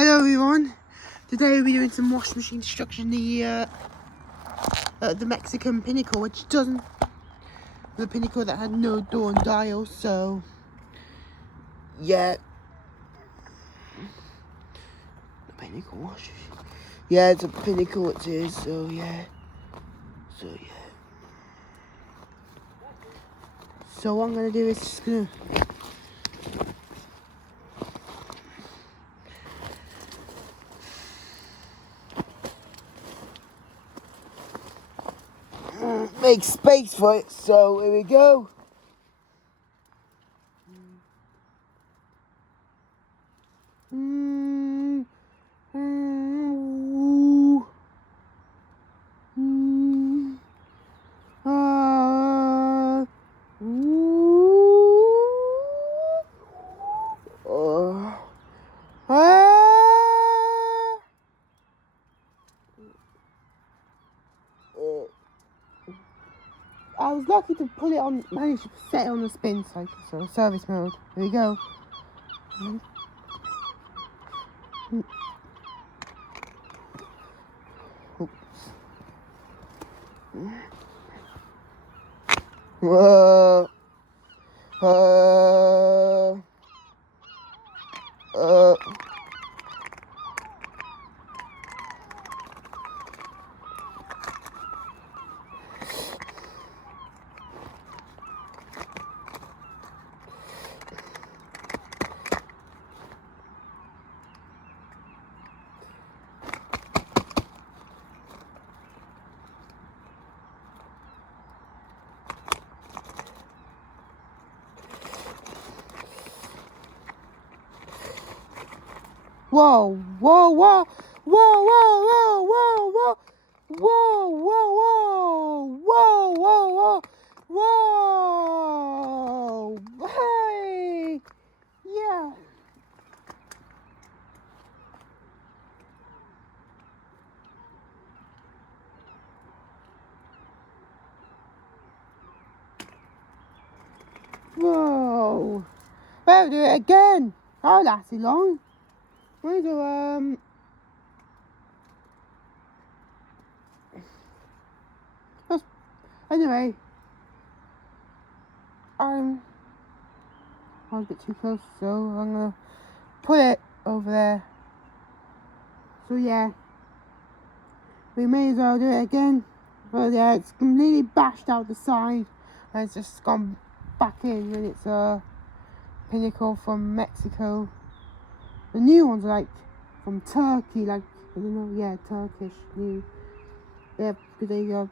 Hello everyone, today we'll be doing some washing machine destruction the Mexican Pinnacle, which doesn't, the Pinnacle that had no door and dial, so yeah. The Pinnacle washing machine. Yeah, it's a Pinnacle it is, so yeah. So what I'm gonna do is just gonna make space for it, so here we go. I was lucky to put it on, manage to set it on the spin cycle, so service mode. Here we go. Oops. Whoa. Whoa, whoa, whoa, whoa, whoa, whoa, whoa, whoa, whoa, whoa, whoa, whoa, whoa, hey, yeah. Whoa, better do it again. That'll last too long. Where's the anyway, I was a bit too close, so I'm gonna put it over there. So yeah, we may as well do it again. But yeah, it's completely bashed out the side, and it's just gone back in, and it's a Pinnacle from Mexico. The new ones are like from Turkey, like, I don't know, yeah, Turkish new. Yeah, because there you go.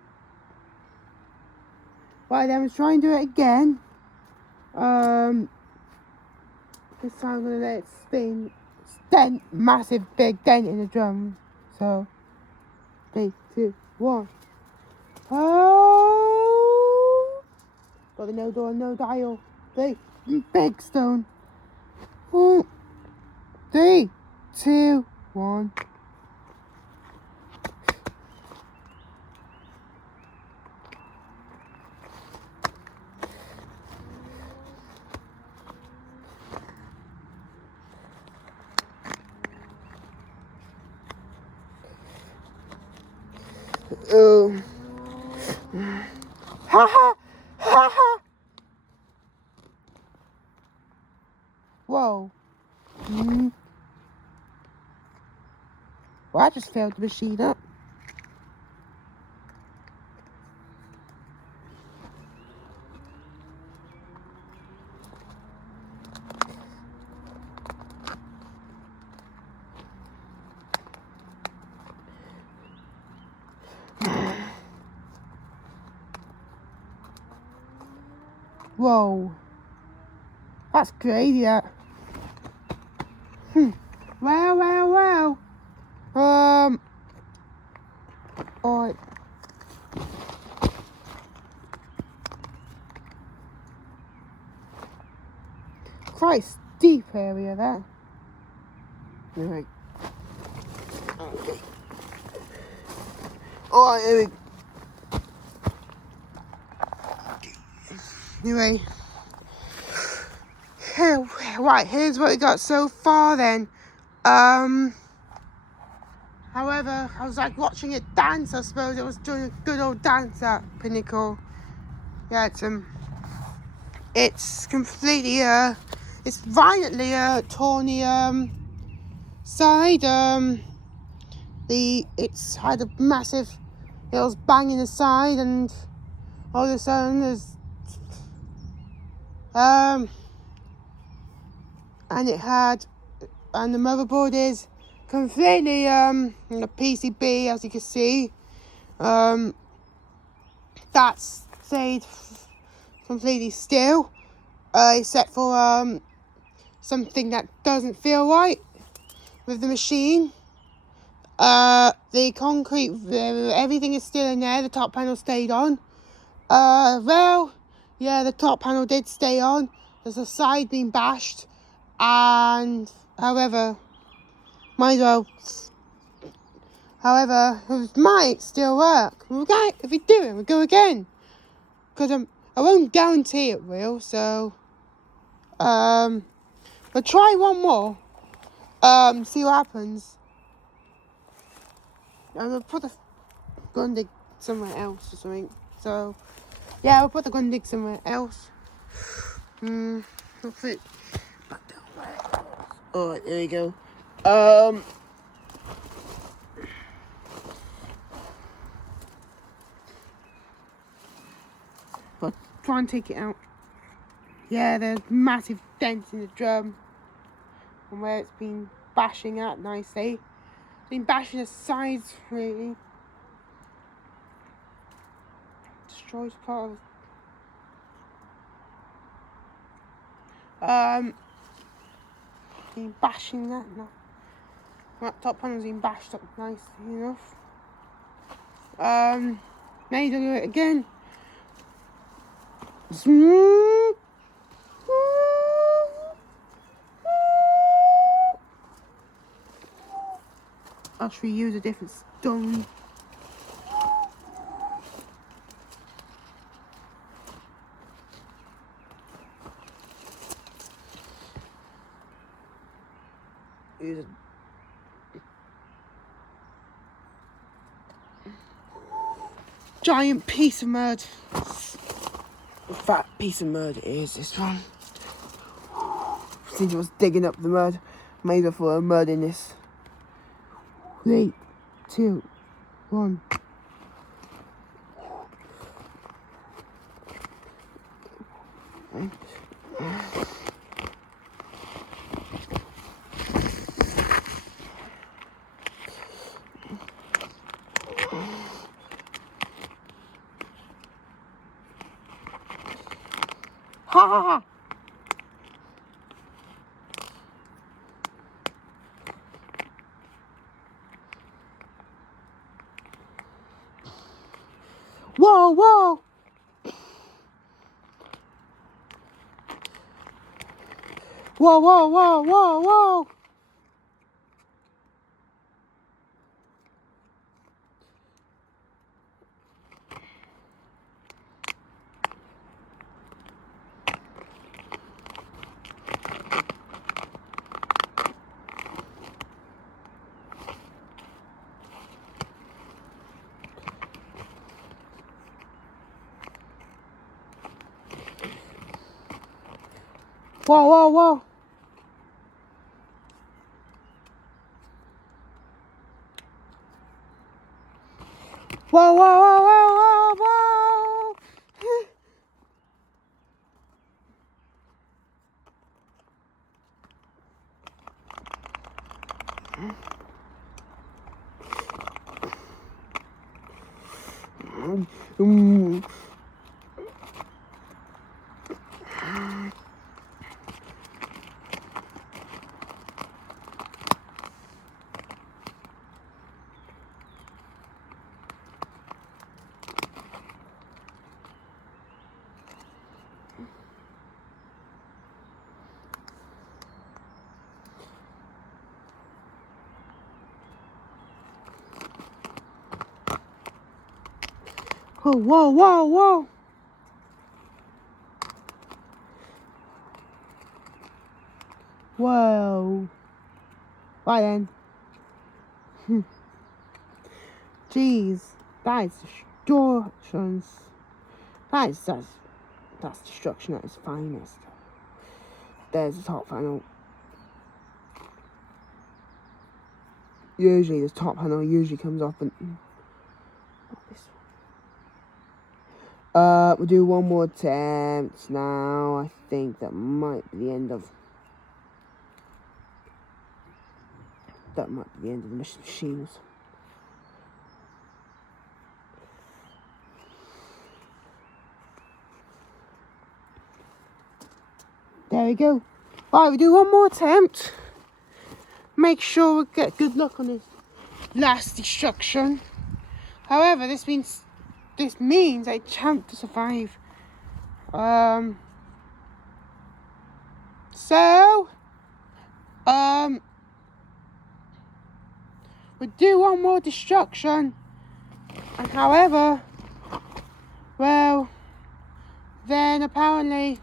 Right then, let's try and do it again. This time I'm gonna let it spin. Dent, massive big dent in the drum. So, 3, 2, 1. Oh! Got the no door, no dial. Big stone. 3, 2, 1. Ha ha ha ha. Whoa. Well, I just failed the machine up. Whoa. That's crazy, that. Well. Alright. Quite steep area there. Anyway. Okay. Alright, here we go. Anyway. Right, here's what we got so far then. However, I was like watching it dance. I suppose it was doing a good old dance at Pinnacle. Yeah, it's completely it's violently torn the side. It's had a massive, it was banging the side, and all of a sudden there's and the motherboard is completely in the PCB, as you can see. That's stayed completely still, except for something that doesn't feel right with the machine. The concrete, everything is still in there. The top panel stayed on. Well, yeah, the top panel did stay on. There's a side being bashed, and however, it might still work. Okay, if we do it, we'll go again. Because I won't guarantee it will. So, we'll try one more. See what happens. I'm gonna put the gun dig somewhere else or something. So, yeah, we'll put the gun dig somewhere else. I'll put it back down where it was. Alright, there we go. But try and take it out. Yeah, there's massive dents in the drum from where it's been bashing at nicely. It's been bashing the sides, really. Destroys part of been bashing that now. That top panel's been bashed up nicely enough. Now you do it again. I'll reuse a different stone. Use a giant piece of mud. A fat piece of mud is this one. Since I was digging up the mud, made up for mud in this. 3, 2, 1. Ha ha ha! Whoa, whoa! Whoa, whoa, whoa, whoa, whoa! Whoa, whoa, whoa! Whoa, whoa, whoa, whoa, whoa, whoa! Oh, whoa, whoa, whoa! Whoa! Right then. Jeez, that is destruction. That's destruction at its finest. There's the top panel. Usually the top panel usually comes off, but not this one. We'll do one more attempt now. I think that might be the end of the machines. There we go. Right, we do one more attempt. Make sure we get good luck on this last destruction. However, this means a chance to survive. We do one more destruction, and however, well, then apparently,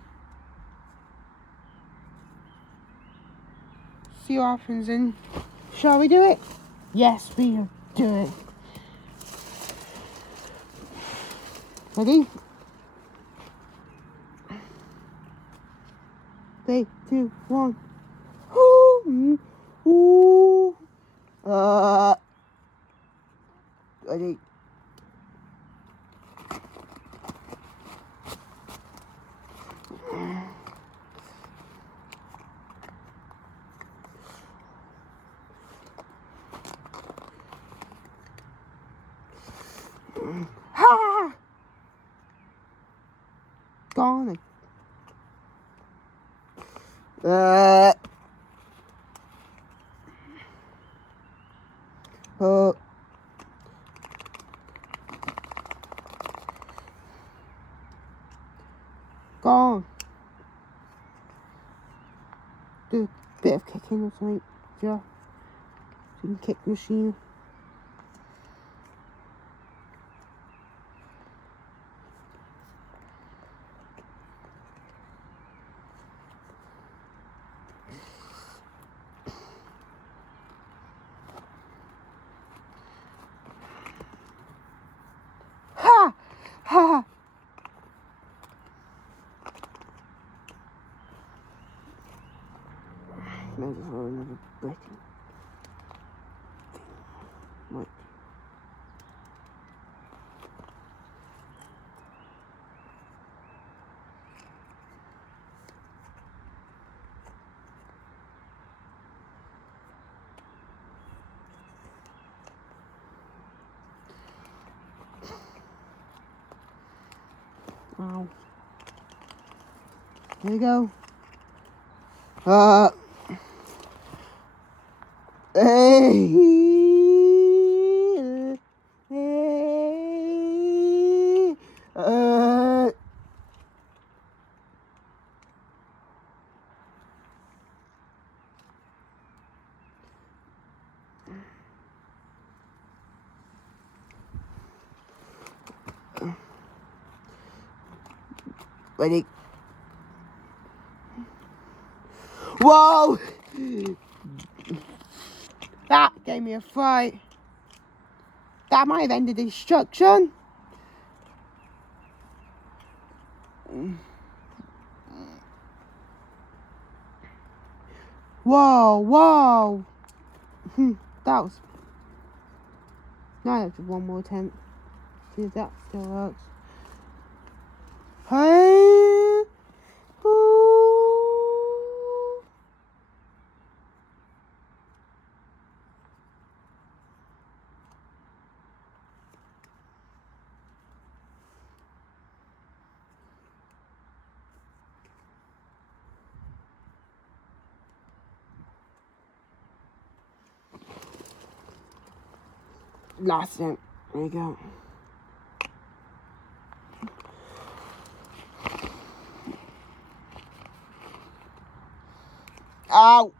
see what happens. And shall we do it? Yes, we'll do it. Ready? 3, 2, 1. Ooh. Ready? Ha! Gone. Gone. Do a bit of kicking or something. Yeah. So you can kick the machine. Ha! Ha! Maybe for another breaking. Might. Ow. There you go. Ready? Whoa! That gave me a fright. That might have ended the destruction. Whoa, whoa. That was... Now let's do one more attempt. See if that still works. Hey! Ooh. Last attempt. There you go. Ow!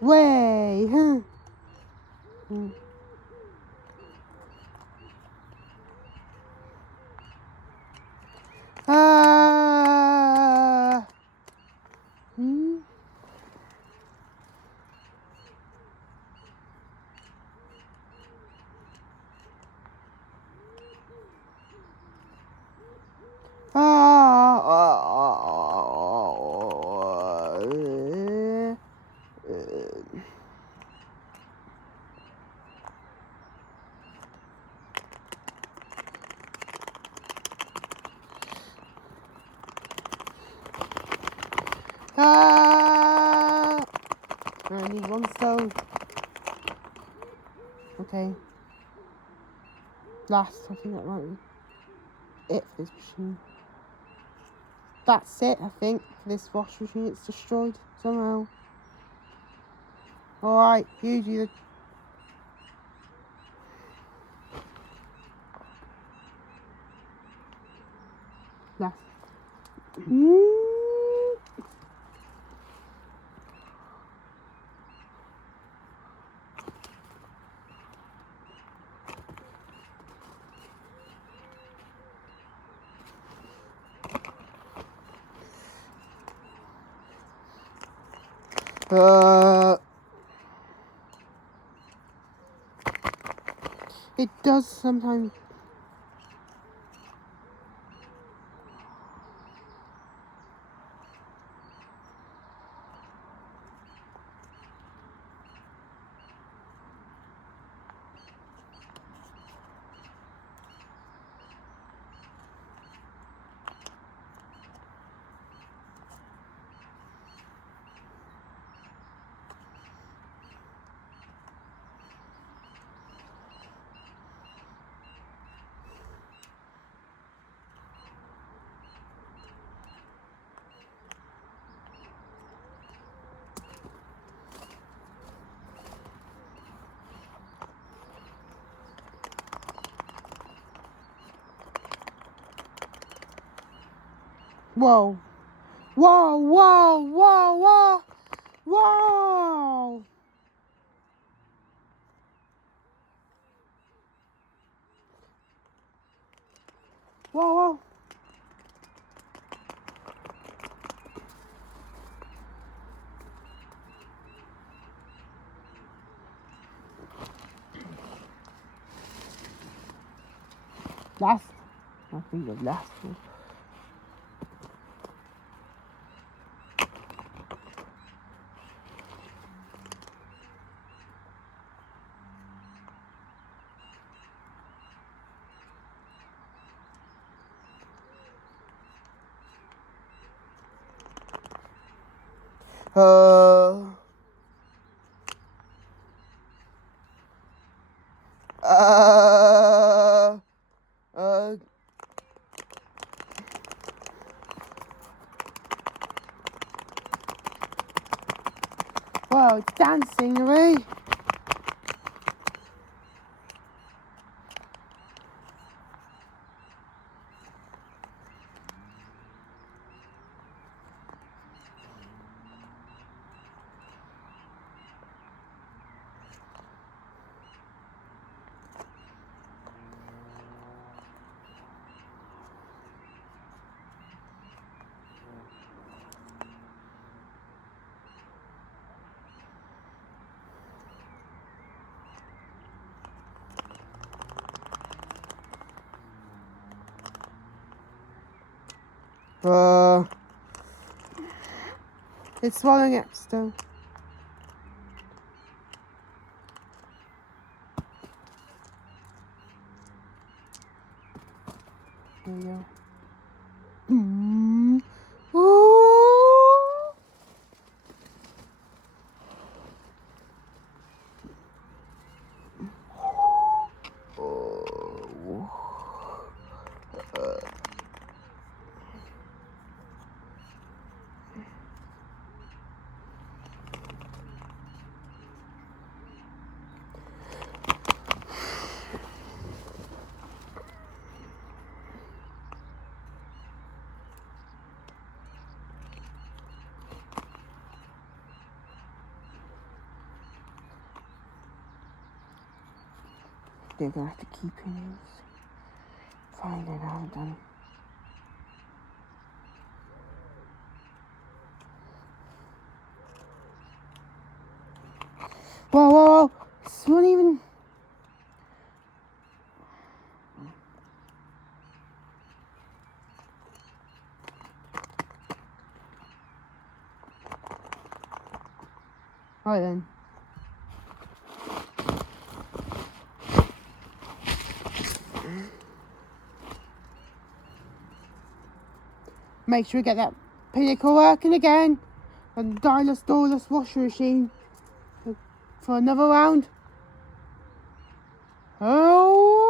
Way, huh? Ah. I need one stone. Okay. Last, I think that might be it for this machine. That's it, I think, for this wash machine. It's destroyed somehow. Alright, usually the... Last. It does sometimes. Whoa. Whoa, whoa, whoa, whoa, whoa. Whoa, whoa. Last. I think the last one. Wow, it's dancing away. It's swallowing it still. There we go. they're gonna have to keep in these. Fine, then I haven't done. Whoa, whoa, whoa! This won't even. Right then. Make sure we get that Pinnacle working again. And dial-less, doorless washing machine for another round. Oh!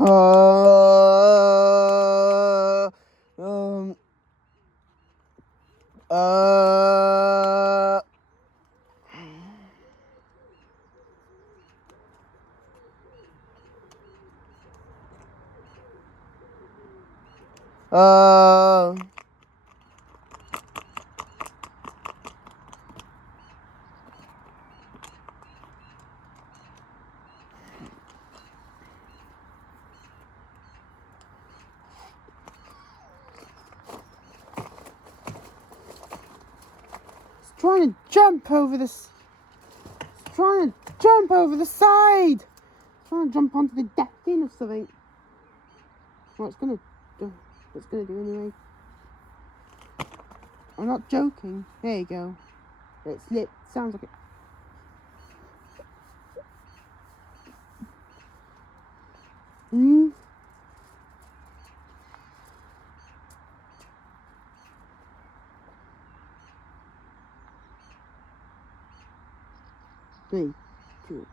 Uh, um, uh, uh, trying to jump over this. Trying to jump over the side. Trying to jump onto the decking or something. Well, it's gonna do anyway. I'm not joking. There you go. It slipped. Sounds like it. Hmm. Three, two.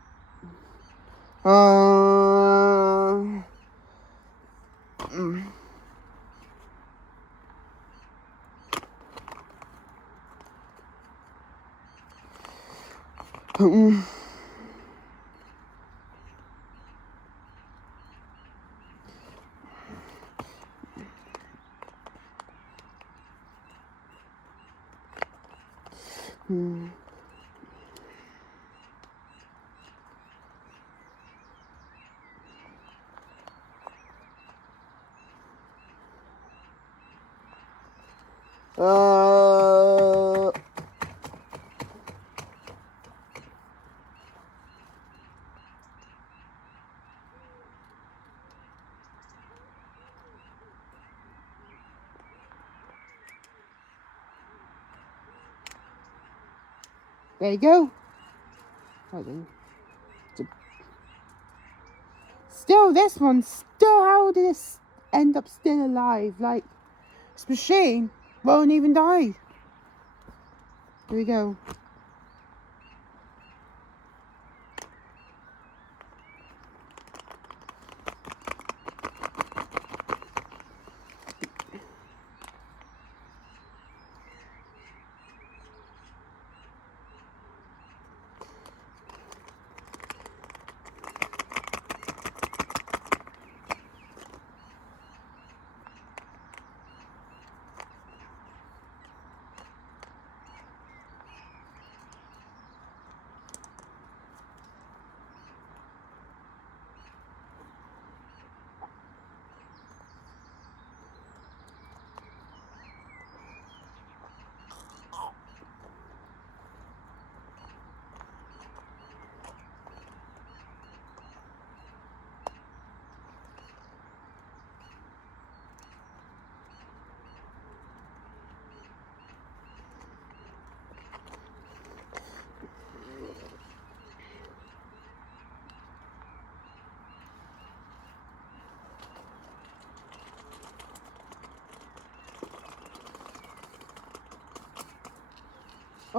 There you go. Right then. Still, this one, how did this end up still alive? Like, this machine won't even die. Here we go.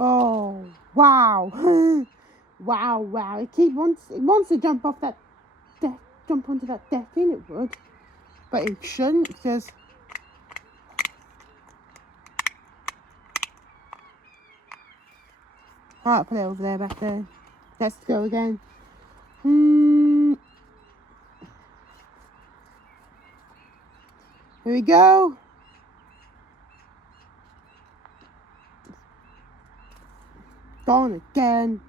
Oh, wow. Wow. It wants to jump off that deck, jump onto that deck, and it would. But it shouldn't, because... Alright, put it over there, back there. Let's go again. Here we go. Gone again.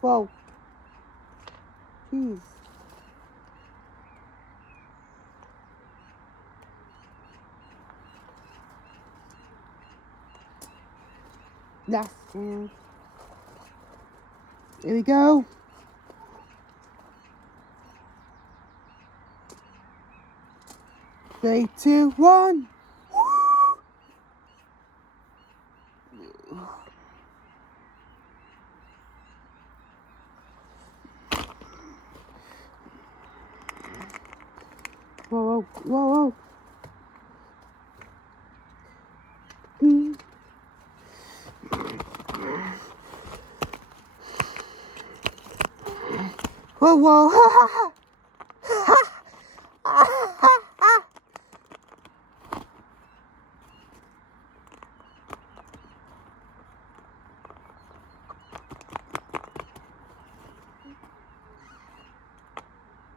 Whoa. Jeez. Last one. Here we go. Three, two, one. Whoa. Whoa.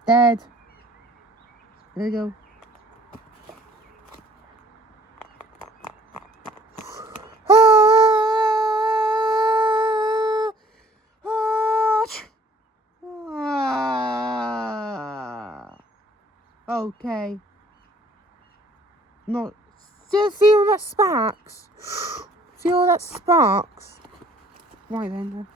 Dead. There we go. Okay. Not. See all that sparks? See all that sparks? Right then.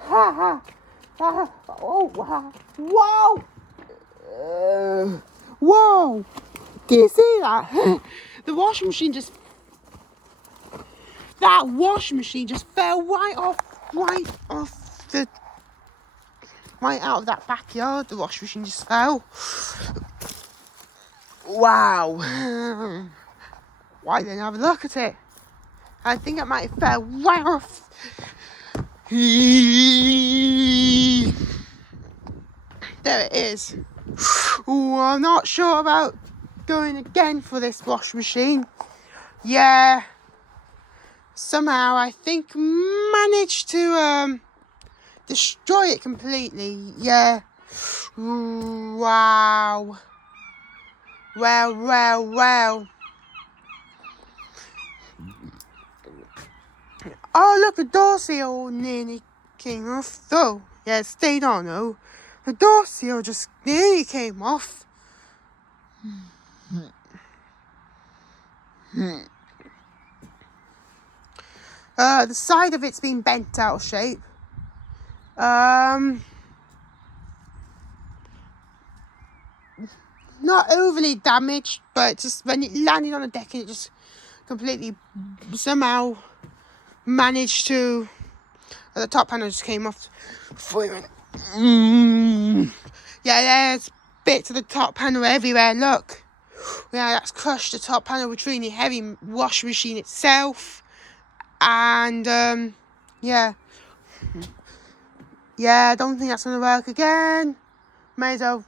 Ha! Oh, wow. Whoa! Whoa! Can you see that? The washing machine just... That washing machine just fell right off the... Right out of that backyard. The washing machine just fell. Wow. Why didn't I have a look at it? I think it might have fell right off. There it is. Ooh, I'm not sure about going again for this washing machine. Yeah. Somehow I think managed to destroy it completely. Yeah. Ooh, wow. Well. Oh, look, the door seal nearly came off, though. Yeah, it stayed on, though. The door seal just nearly came off. The side of it's been bent out of shape. Not overly damaged, but just when it landed on the deck, it just completely somehow managed to... The top panel just came off before it went... Yeah, there's bits of the top panel everywhere, look. Yeah, that's crushed the top panel between the heavy washing machine itself. And, yeah. Yeah, I don't think that's going to work again. May as well...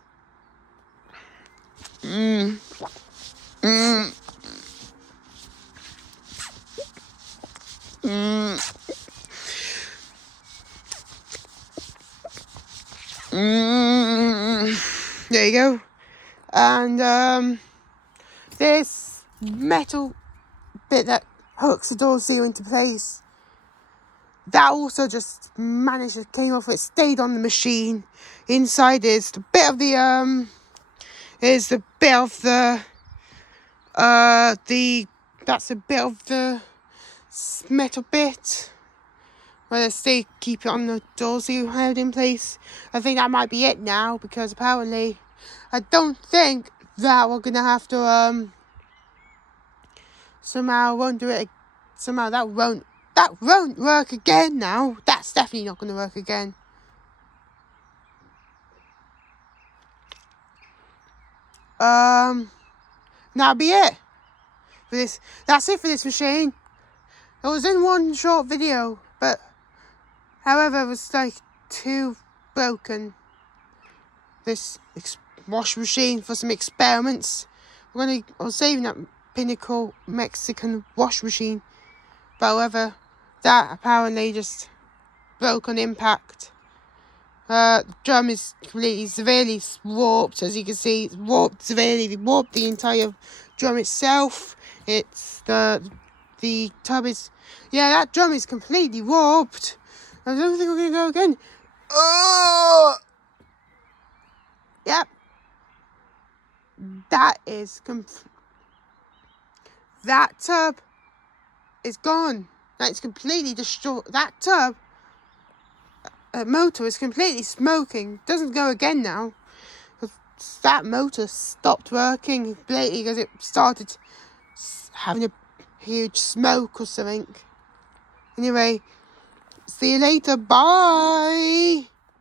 There you go. And this metal bit that hooks the door seal into place, that also just managed to came off. It stayed on the machine. Inside is the bit of the that's a bit of the metal bit where they keep it on the door seal held in place. I think that might be it now, because apparently I don't think that we're gonna have to somehow that won't work again now. That's definitely not gonna work again. That'll be it for this. That's it for this machine. It was in one short video, but however, it was like too broken. This wash machine for some experiments. I was saving that Pinnacle Mexican wash machine, but however, that apparently just broke on impact. The drum is completely severely warped, as you can see. It's warped severely. They warped the entire drum itself. It's the tub is, that drum is completely warped. I don't think we're gonna go again. Oh, yep. That tub is gone. That's completely destroyed. That tub. Motor is completely smoking. Doesn't go again now. That motor stopped working completely because it started having a huge smoke or something. Anyway, see you later. Bye.